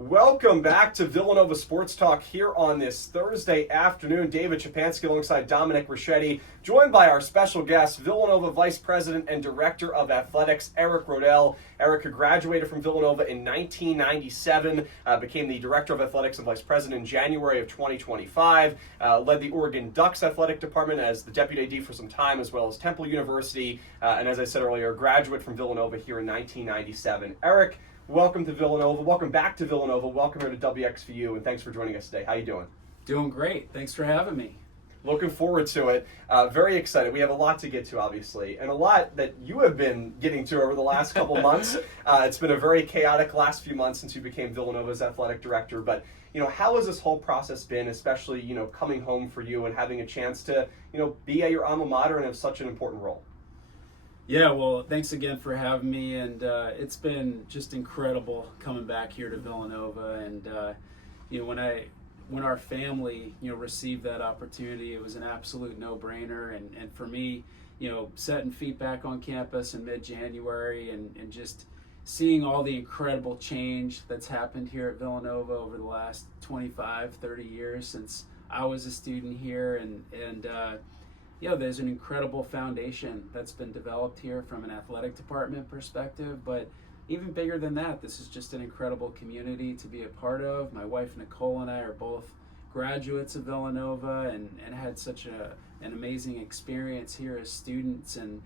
Welcome back to Villanova Sports Talk here on this Thursday afternoon. David Szczepanski alongside Dominic, Richetti, joined by our special guest, Villanova Vice President and Director of Athletics, Roedl. Eric graduated from Villanova in 1997, became the Director of Athletics and Vice President in January of 2025, led the Oregon Ducks Athletic Department as the Deputy AD for some time, as well as Temple University, and as I said earlier, graduate from Villanova here in 1997. Eric, welcome to Villanova. Welcome back to Villanova. Welcome here to WXVU, and thanks for joining us today. How you doing? Doing great. Thanks for having me. Looking forward to it. Very excited. We have a lot to get to, obviously, and a lot that you have been getting to over the last couple months. It's been a very chaotic last few months since you became Villanova's athletic director, but how has this whole process been, especially, coming home for you and having a chance to, be at your alma mater and have such an important role? Yeah, well, thanks again for having me, and it's been just incredible coming back here to Villanova. And when our family received that opportunity, it was an absolute no-brainer. And for me, setting feet back on campus in mid-January and just seeing all the incredible change that's happened here at Villanova over the last 25, 30 years since I was a student here, and there's an incredible foundation that's been developed here from an athletic department perspective, but even bigger than that, this is just an incredible community to be a part of. My wife Nicole and I are both graduates of Villanova and had such an amazing experience here as students, and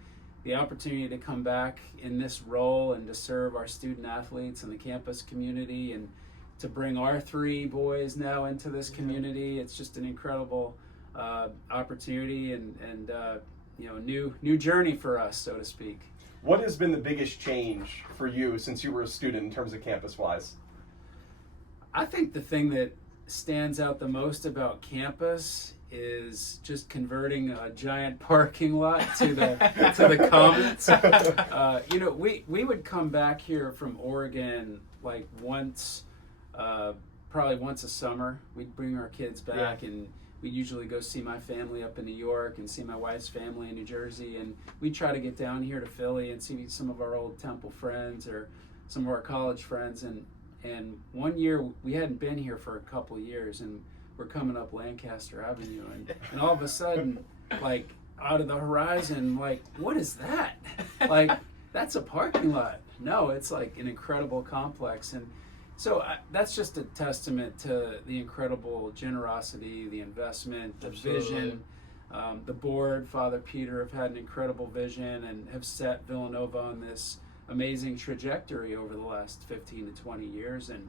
the opportunity to come back in this role and to serve our student athletes and the campus community and to bring our three boys now into this community. It's just an incredible opportunity and new journey for us, so to speak. What has been the biggest change for you since you were a student in terms of campus-wise? I think the thing that stands out the most about campus is just converting a giant parking lot to the commons. We would come back here from Oregon like probably once a summer. We'd bring our kids back, and we usually go see my family up in New York and see my wife's family in New Jersey, and we try to get down here to Philly and see some of our old Temple friends or some of our college friends. And one year we hadn't been here for a couple of years, and we're coming up Lancaster Avenue, and all of a sudden, like out of the horizon, like, what is that? Like, that's a parking lot. No, it's like an incredible complex. And so that's just a testament to the incredible generosity, the investment, the vision. The board, Father Peter, have had an incredible vision and have set Villanova on this amazing trajectory over the last 15 to 20 years. And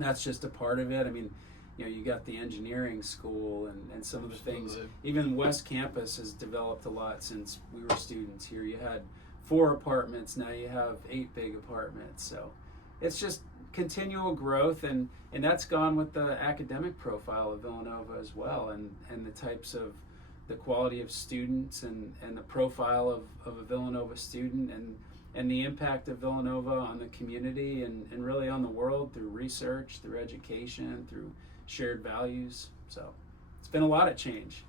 that's just a part of it. I mean, you got the engineering school and some of the things. Even West Campus has developed a lot since we were students here. You had 4 apartments, now you have 8 big apartments. So it's just continual growth, and that's gone with the academic profile of Villanova as well, and the types of the quality of students and the profile of a Villanova student and the impact of Villanova on the community and really on the world through research, through education, through shared values. So it's been a lot of change.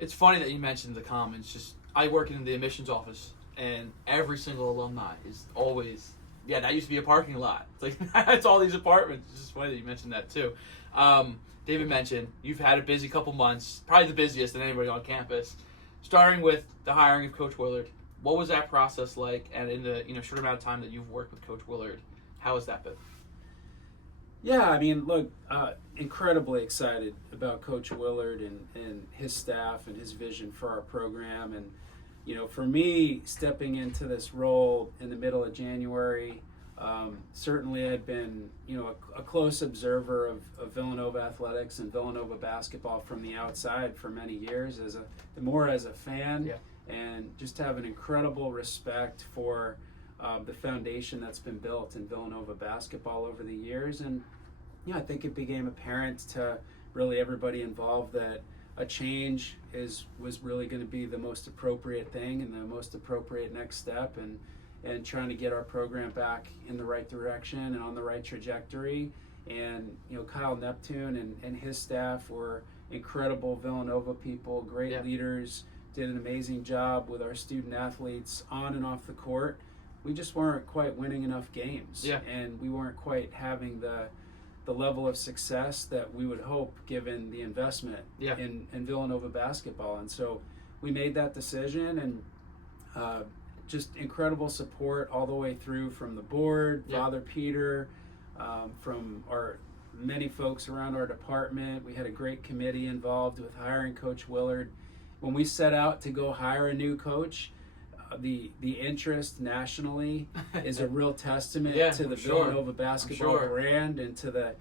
It's funny that you mentioned the Commons. Just I work in the admissions office, and every single alumni is always, that used to be a parking lot. It's like, it's all these apartments. It's just funny that you mentioned that too. David mentioned you've had a busy couple months, probably the busiest than anybody on campus, starting with the hiring of Coach Willard. What was that process like? And in the short amount of time that you've worked with Coach Willard, how has that been? Yeah, I mean, look, incredibly excited about Coach Willard and his staff and his vision for our program. And for me, stepping into this role in the middle of January, certainly I'd been, a close observer of Villanova athletics and Villanova basketball from the outside for many years, as a fan, and just have an incredible respect for the foundation that's been built in Villanova basketball over the years. And I think it became apparent to really everybody involved that a change was really going to be the most appropriate thing and the most appropriate next step, and trying to get our program back in the right direction and on the right trajectory. And Kyle Neptune and his staff were incredible Villanova people, great leaders, did an amazing job with our student athletes on and off the court. We just weren't quite winning enough games, and we weren't quite having the level of success that we would hope given the investment Yeah. in Villanova basketball. And so we made that decision, and just incredible support all the way through from the board, Yeah. Father Peter, from our many folks around our department. We had a great committee involved with hiring Coach Willard. When we set out to go hire a new coach, the interest nationally is a real testament Yeah, to the I'm sure. Villanova basketball sure. brand and to the,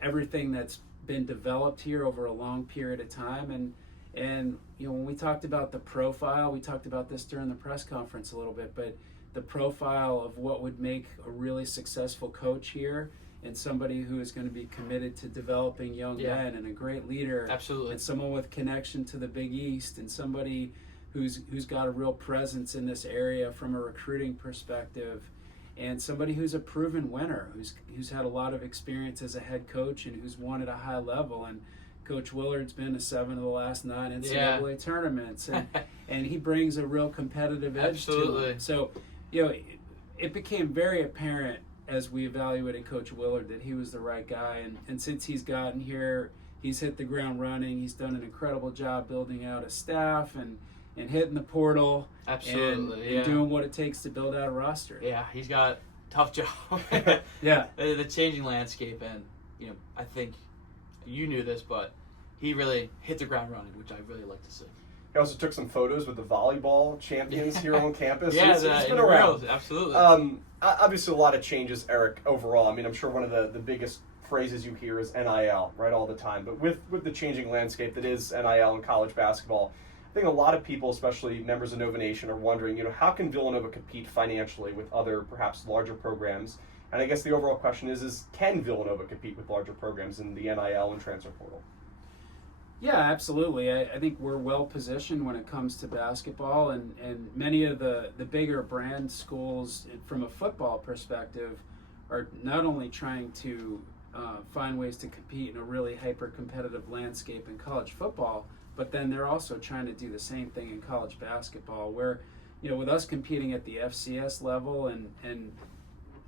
everything that's been developed here over a long period of time. And when we talked about the profile, we talked about this during the press conference a little bit, but the profile of what would make a really successful coach here, and somebody who is going to be committed to developing young Yeah. men, and a great leader, Absolutely. and someone with connection to the Big East, and somebody who's got a real presence in this area from a recruiting perspective, and somebody who's a proven winner, who's had a lot of experience as a head coach and who's won at a high level. And Coach Willard's been to 7 of the last 9 NCAA tournaments, and he brings a real competitive edge to Absolutely. him. So, it became very apparent as we evaluated Coach Willard that he was the right guy. And since he's gotten here, he's hit the ground running. He's done an incredible job building out a staff and hitting the portal. Absolutely, and doing what it takes to build out a roster. Yeah, he's got a tough job. Yeah. The changing landscape, and I think you knew this, but he really hit the ground running, which I really like to see. He also took some photos with the volleyball champions here on campus. Yeah, He's the been around. intramurals, absolutely. Obviously, a lot of changes, Eric, overall. I mean, I'm sure one of the biggest phrases you hear is NIL, right, all the time. But with the changing landscape that is NIL in college basketball, I think a lot of people, especially members of Nova Nation, are wondering, how can Villanova compete financially with other, perhaps larger programs? And I guess the overall question is can Villanova compete with larger programs in the NIL and transfer portal? Yeah, absolutely. I think we're well positioned when it comes to basketball, and many of the bigger brand schools from a football perspective are not only trying to find ways to compete in a really hyper-competitive landscape in college football, but then they're also trying to do the same thing in college basketball, where, with us competing at the FCS level and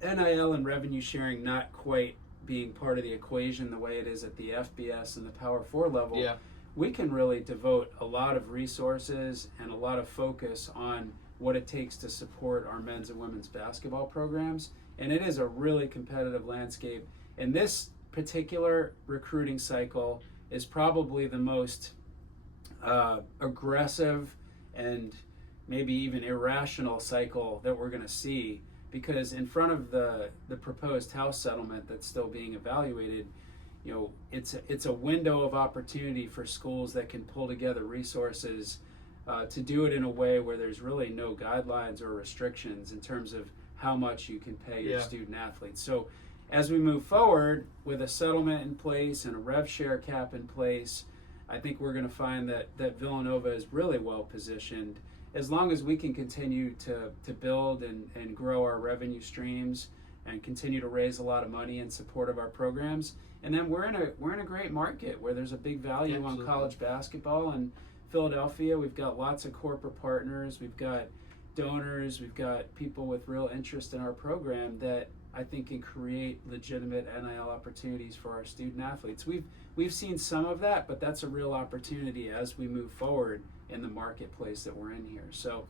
NIL and revenue sharing not quite being part of the equation the way it is at the FBS and the Power 4 level, Yeah. we can really devote a lot of resources and a lot of focus on what it takes to support our men's and women's basketball programs. And it is a really competitive landscape. And this particular recruiting cycle is probably the most aggressive and maybe even irrational cycle that we're going to see, because in front of the proposed House settlement that's still being evaluated, it's a window of opportunity for schools that can pull together resources to do it in a way where there's really no guidelines or restrictions in terms of how much you can pay your student athletes. So as we move forward with a settlement in place and a rev share cap in place, I think we're going to find that Villanova is really well positioned as long as we can continue to build and grow our revenue streams and continue to raise a lot of money in support of our programs. And then we're in a great market where there's a big value on college basketball. And Philadelphia, we've got lots of corporate partners, we've got donors, we've got people with real interest in our program that I think can create legitimate NIL opportunities for our student athletes. We've seen some of that, but that's a real opportunity as we move forward in the marketplace that we're in here. So,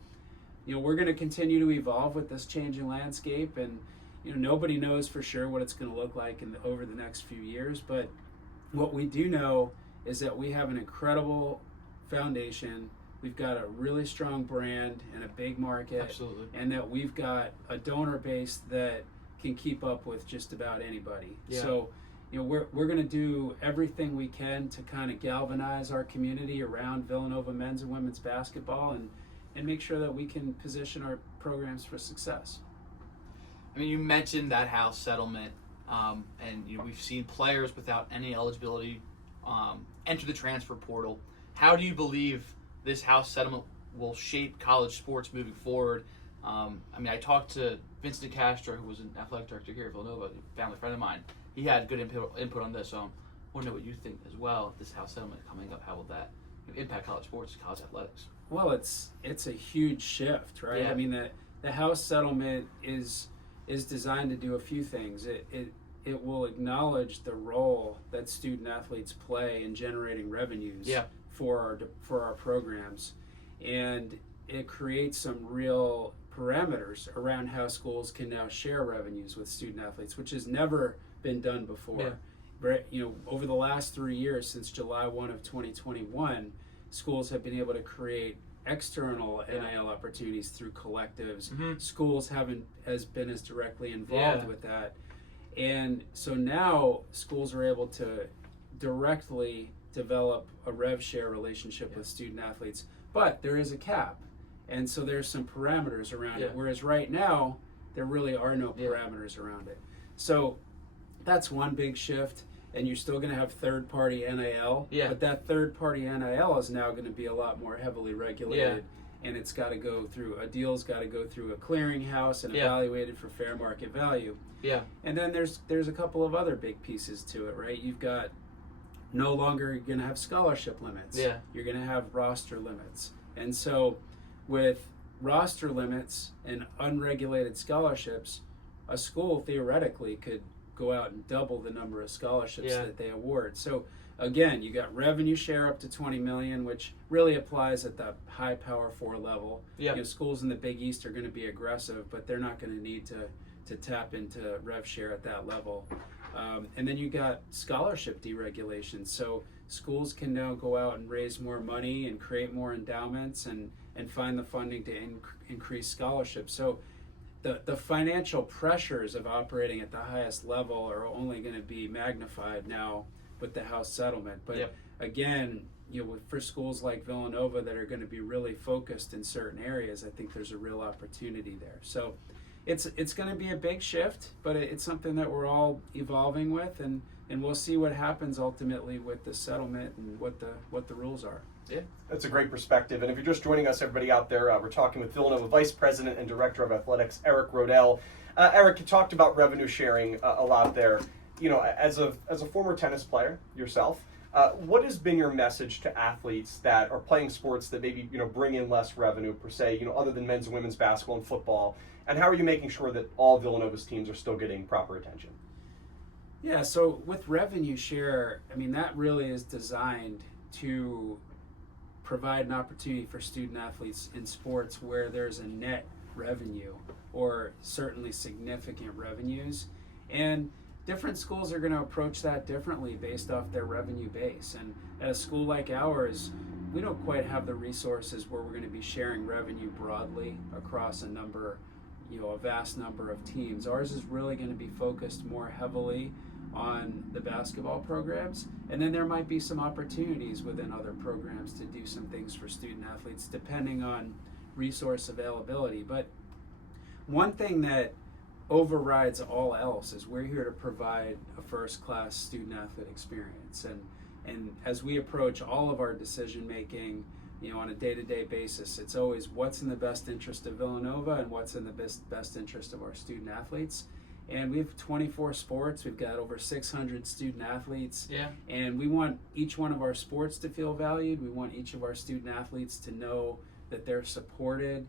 we're going to continue to evolve with this changing landscape, and nobody knows for sure what it's going to look like over the next few years. But what we do know is that we have an incredible foundation. We've got a really strong brand and a big market. Absolutely. And that we've got a donor base that can keep up with just about anybody. Yeah. So, we're going to do everything we can to kind of galvanize our community around Villanova men's and women's basketball and make sure that we can position our programs for success. I mean, you mentioned that House settlement, and we've seen players without any eligibility enter the transfer portal. How do you believe this House settlement will shape college sports moving forward? I talked to Vincent Castro, who was an athletic director here at Villanova, a family friend of mine. He had good input on this, so I want to know what you think as well. This House settlement coming up, how will that impact college sports, college athletics? Well, it's a huge shift, right? Yeah. I mean, the House settlement is designed to do a few things. It it will acknowledge the role that student athletes play in generating revenues for our programs, and it creates some real parameters around how schools can now share revenues with student athletes, which has never been done before. Over the last 3 years, since July 1 of 2021, schools have been able to create external NIL opportunities through collectives. Schools haven't been as directly involved with that. And so now schools are able to directly develop a rev share relationship with student athletes, but there is a cap. And so there's some parameters around it, whereas right now, there really are no parameters around it. So that's one big shift. And you're still going to have third-party NIL, but that third-party NIL is now going to be a lot more heavily regulated, and it's got to go through a clearinghouse and evaluated for fair market value. And then there's a couple of other big pieces to it, right? You've got no longer going to have scholarship limits. You're going to have roster limits, and so with roster limits and unregulated scholarships, a school theoretically could go out and double the number of scholarships that they award. So again, you got revenue share up to $20 million, which really applies at the high Power 4 level. Schools in the Big East are going to be aggressive, but they're not going to need to tap into rev share at that level. And then you got scholarship deregulation. So schools can now go out and raise more money and create more endowments and find the funding to increase scholarships. So the financial pressures of operating at the highest level are only going to be magnified now with the House settlement. But again, for schools like Villanova that are going to be really focused in certain areas, I think there's a real opportunity there. So it's going to be a big shift, but it's something that we're all evolving with, and we'll see what happens ultimately with the settlement and what the rules are. That's a great perspective. And if you're just joining us, everybody out there, we're talking with Villanova Vice President and Director of Athletics, Roedl. Eric, you talked about revenue sharing a lot there. As a former tennis player yourself, what has been your message to athletes that are playing sports that maybe bring in less revenue per se, other than men's and women's basketball and football? And how are you making sure that all Villanova's teams are still getting proper attention? Yeah, so with revenue share, that really is designed to provide an opportunity for student athletes in sports where there's a net revenue or certainly significant revenues. And different schools are going to approach that differently based off their revenue base. And at a school like ours, we don't quite have the resources where we're going to be sharing revenue broadly across a vast number of teams. Ours is really going to be focused more heavily on the basketball programs, and then there might be some opportunities within other programs to do some things for student athletes depending on resource availability. But one thing that overrides all else is we're here to provide a first-class student athlete experience, and as we approach all of our decision making on a day-to-day basis, it's always what's in the best interest of Villanova and what's in the best interest of our student athletes. And we have 24 sports. We've got over 600 student athletes. And we want each one of our sports to feel valued. We want each of our student athletes to know that they're supported.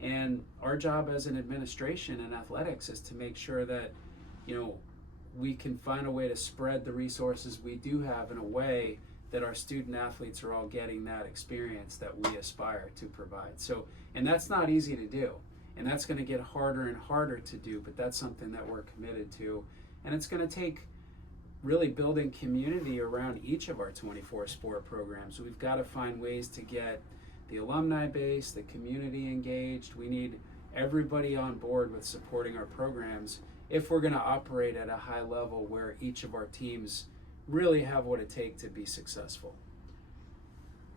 And our job as an administration and athletics is to make sure that, we can find a way to spread the resources we do have in a way that our student athletes are all getting that experience that we aspire to provide. So, and that's not easy to do. And that's going to get harder and harder to do, but that's something that we're committed to. And it's going to take really building community around each of our 24 sport programs. We've got to find ways to get the alumni base, the community engaged. We need everybody on board with supporting our programs if we're going to operate at a high level where each of our teams really have what it takes to be successful.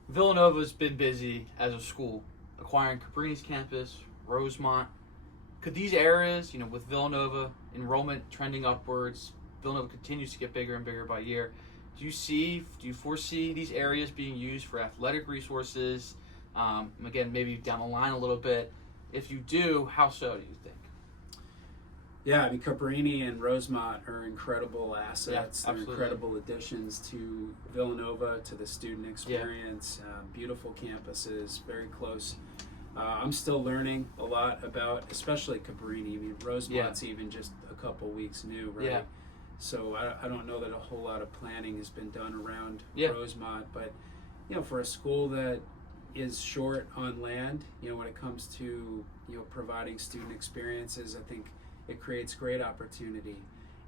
Villanova's been busy as a school, acquiring Cabrini's campus, Rosemont. Could these areas, with Villanova enrollment trending upwards, Villanova continues to get bigger and bigger by year. Do you foresee these areas being used for athletic resources? Again, maybe down the line a little bit. If you do, how so do you think? Yeah, Cabrini and Rosemont are incredible assets. Yeah, they're incredible additions to Villanova, to the student experience. Beautiful campuses, very close. I'm still learning a lot about, especially Cabrini. Rosemont's even just a couple weeks new, right? So I don't know that a whole lot of planning has been done around Yeah. Rosemont, but for a school that is short on land, when it comes to providing student experiences, I think it creates great opportunity.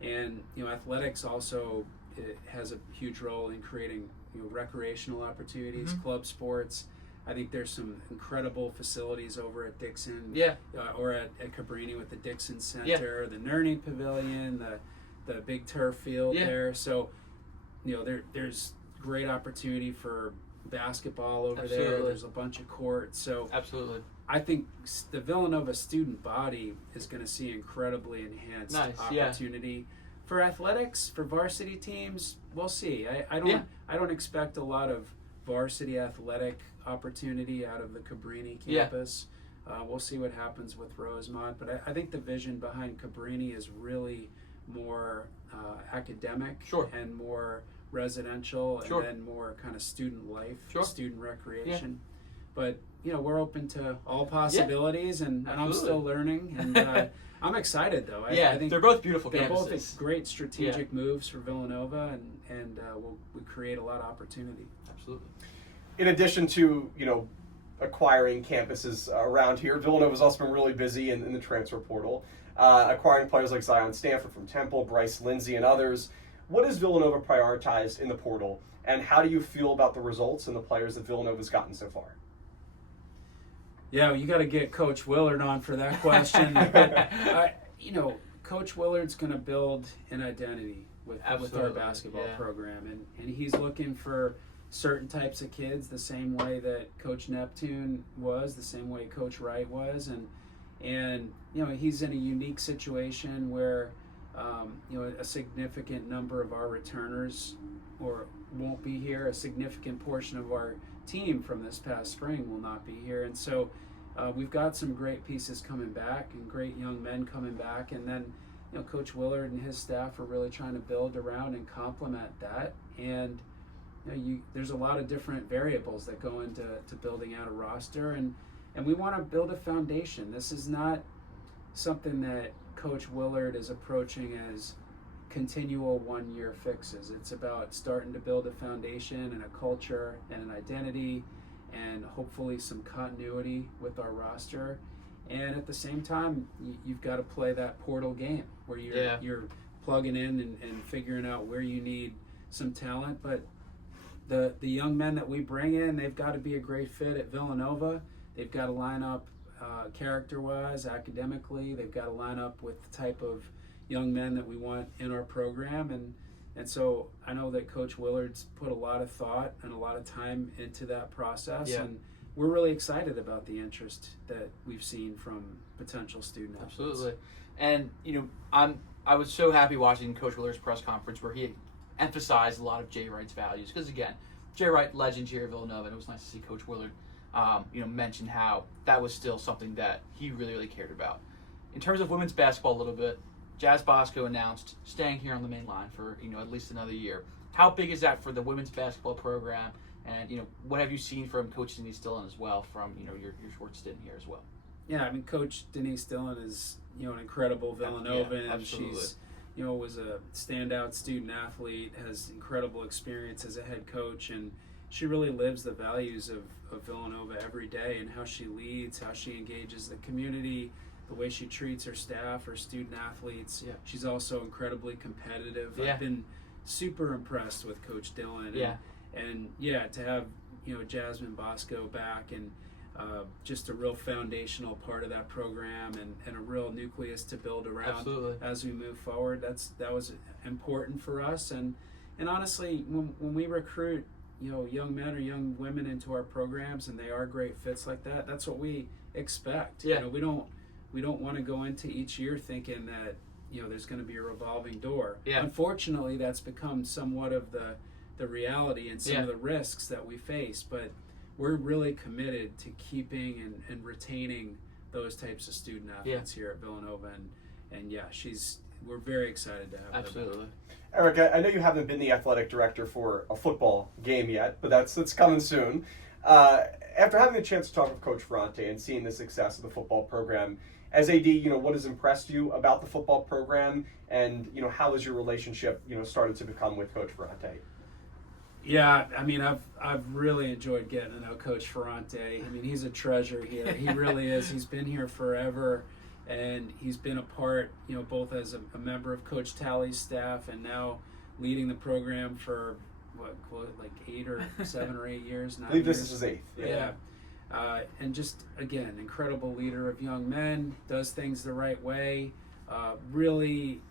And athletics also it has a huge role in creating recreational opportunities, club sports. I think there's some incredible facilities over at Dixon, or at Cabrini with the Dixon Center, the Learning Pavilion, the big turf field there. So there's great opportunity for basketball over there. There's a bunch of courts. So absolutely, I think the Villanova student body is going to see incredibly enhanced opportunity for athletics, for varsity teams. We'll see. I don't expect a lot of varsity athletic opportunity out of the Cabrini campus. We'll see what happens with Rosemont, but I think the vision behind Cabrini is really more academic and more residential, and then more kind of student life, student recreation. But we're open to all possibilities, and I'm still learning, and I'm excited though. I think they're both beautiful they're campuses. both great strategic moves for Villanova, and we create a lot of opportunity. Absolutely. In addition to acquiring campuses around here, Villanova's also been really busy in the transfer portal, acquiring players like Zion Stanford from Temple, Bryce Lindsay, and others. What has Villanova prioritized in the portal, and how do you feel about the results and the players that Villanova's gotten so far? Yeah, you got to get Coach Willard on for that question. Coach Willard's going to build an identity with our basketball program, and he's looking for certain types of kids the same way that Coach Neptune was, the same way Coach Wright was, and he's in a unique situation where a significant number of our returners won't be here. A significant portion of our team from this past spring will not be here, and so we've got some great pieces coming back and great young men coming back, and then Coach Willard and his staff are really trying to build around and complement that. And there's a lot of different variables that go into building out a roster, and we want to build a foundation. This is not something that Coach Willard is approaching as continual one-year fixes. It's about starting to build a foundation and a culture and an identity, and hopefully some continuity with our roster. And at the same time, you've got to play that portal game where you're plugging in and figuring out where you need some talent. But the young men that we bring in, they've got to be a great fit at Villanova. They've got to line up character-wise, academically. They've got to line up with the type of young men that we want in our program. And so I know that Coach Willard's put a lot of thought and a lot of time into that process. And we're really excited about the interest that we've seen from potential student athletes. Absolutely. And, I was so happy watching Coach Willard's press conference where he emphasized a lot of Jay Wright's values. Because, again, Jay Wright, legend here at Villanova, and it was nice to see Coach Willard mention how that was still something that he really, really cared about. In terms of women's basketball a little bit, Jazz Bosco announced staying here on the main line for at least another year. How big is that for the women's basketball program? And what have you seen from Coach Denise Dillon as well from your short stint here as well? Yeah, I mean, Coach Denise Dillon is an incredible Villanovan, and she's was a standout student athlete, has incredible experience as a head coach, and she really lives the values of Villanova every day, and how she leads, how she engages the community, the way she treats her staff, her student athletes. She's also incredibly competitive. I've been super impressed with Coach Dillon. And to have Jasmine Bosco back, and just a real foundational part of that program, and a real nucleus to build around as we move forward. That was important for us. And honestly, when we recruit young men or young women into our programs, and they are great fits like that, that's what we expect. We don't want to go into each year thinking that there's going to be a revolving door. Unfortunately, that's become somewhat of the reality and some of the risks that we face, but we're really committed to keeping and retaining those types of student athletes here at Villanova, and we're very excited to have them. Eric, I know you haven't been the athletic director for a football game yet, but that's coming soon. After having a chance to talk with Coach Ferrante and seeing the success of the football program as AD, what has impressed you about the football program, and how has your relationship started to become with Coach Ferrante? Yeah, I mean, I've really enjoyed getting to know Coach Ferrante. I mean, he's a treasure here. He really is. He's been here forever, and he's been a part, both as a member of Coach Talley's staff and now leading the program for like 8 or 7 or 8 years now. I believe this is his 8th. Yeah. And just, again, incredible leader of young men, does things the right way, really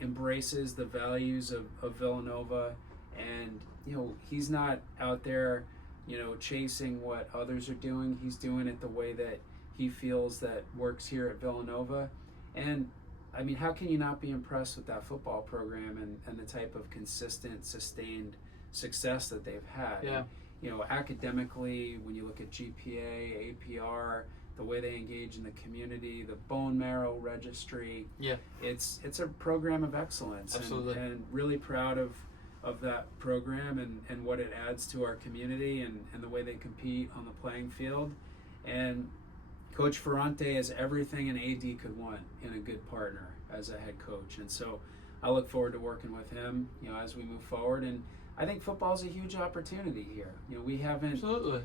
embraces the values of Villanova. And, he's not out there, chasing what others are doing. He's doing it the way that he feels that works here at Villanova. And, I mean, how can you not be impressed with that football program and the type of consistent, sustained success that they've had? Yeah. Academically, when you look at GPA, APR, the way they engage in the community, the bone marrow registry, it's a program of excellence. Absolutely. And really proud of that program and what it adds to our community and the way they compete on the playing field. And Coach Ferrante is everything an AD could want in a good partner as a head coach. And so I look forward to working with him, as we move forward. And I think football is a huge opportunity here. We haven't, Absolutely.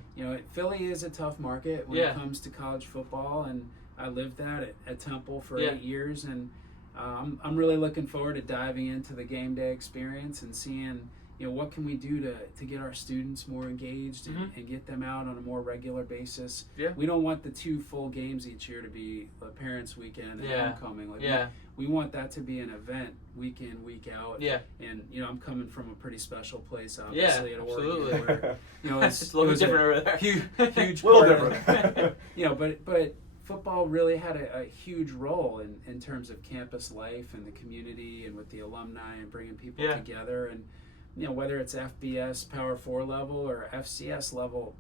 Philly is a tough market when it comes to college football, and I lived that at Temple for 8 years, and I'm really looking forward to diving into the game day experience and seeing, what can we do to get our students more engaged and get them out on a more regular basis. Yeah. We don't want the 2 full games each year to be the Parents' Weekend and Homecoming. We want that to be an event week in, week out. Yeah. And, I'm coming from a pretty special place, obviously, at absolutely. Oregon. Where, It's a little bit different over there. Huge little part different. but football really had a huge role in terms of campus life and the community and with the alumni and bringing people together. And, whether it's FBS, Power 4 level or FCS level,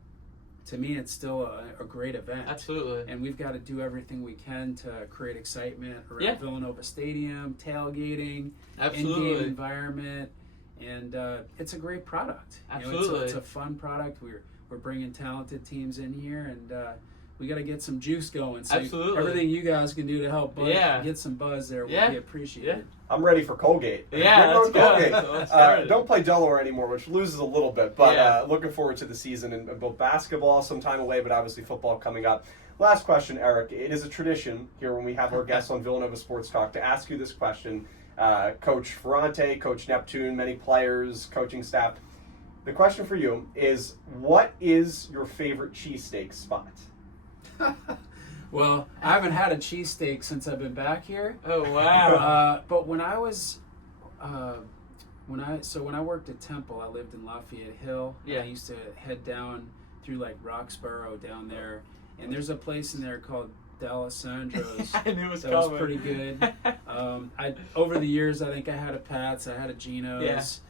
to me, it's still a great event. Absolutely. And we've got to do everything we can to create excitement around Villanova Stadium, tailgating, in-game environment, and it's a great product. Absolutely. It's a fun product. We're bringing talented teams in here, and we got to get some juice going. So Absolutely. everything you guys can do to help get some buzz there will be appreciated. Yeah. I'm ready for Colgate. Yeah, let's go. Colgate. Let's start it. Don't play Delaware anymore, which loses a little bit, but looking forward to the season and both basketball some time away, but obviously football coming up. Last question, Eric. It is a tradition here when we have our guests on Villanova Sports Talk to ask you this question. Coach Ferrante, Coach Neptune, many players, coaching staff. The question for you is, what is your favorite cheesesteak spot? Well, I haven't had a cheesesteak since I've been back here. Oh, wow. But when I was, when I worked at Temple, I lived in Lafayette Hill. Yeah. I used to head down through like Roxborough down there, and there's a place in there called D'Alessandro's. I knew it was that coming. was pretty good. Over the years, I think I had a Pat's, I had a Geno's.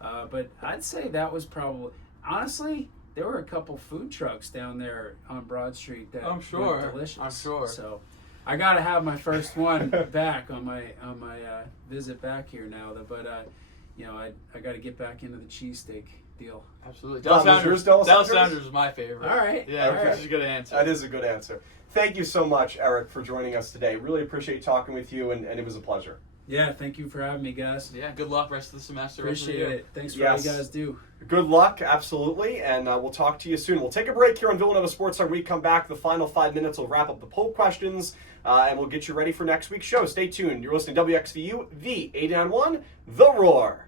But I'd say that was probably, honestly, there were a couple food trucks down there on Broad Street that were delicious. I'm sure. So I got to have my first one back on my visit back here now. But I got to get back into the cheesesteak deal. Absolutely. D'Alessandro's is my favorite. All right. Yeah, Okay. that's a good answer. That is a good answer. Thank you so much, Eric, for joining us today. Really appreciate talking with you, and it was a pleasure. Yeah, thank you for having me, guys. Yeah, good luck rest of the semester. Appreciate it. Thanks for all you guys do. Good luck, absolutely, and we'll talk to you soon. We'll take a break here on Villanova Sports Talk. When we come back, the final 5 minutes will wrap up the poll questions, and we'll get you ready for next week's show. Stay tuned. You're listening to WXVU, the 89.1, The Roar.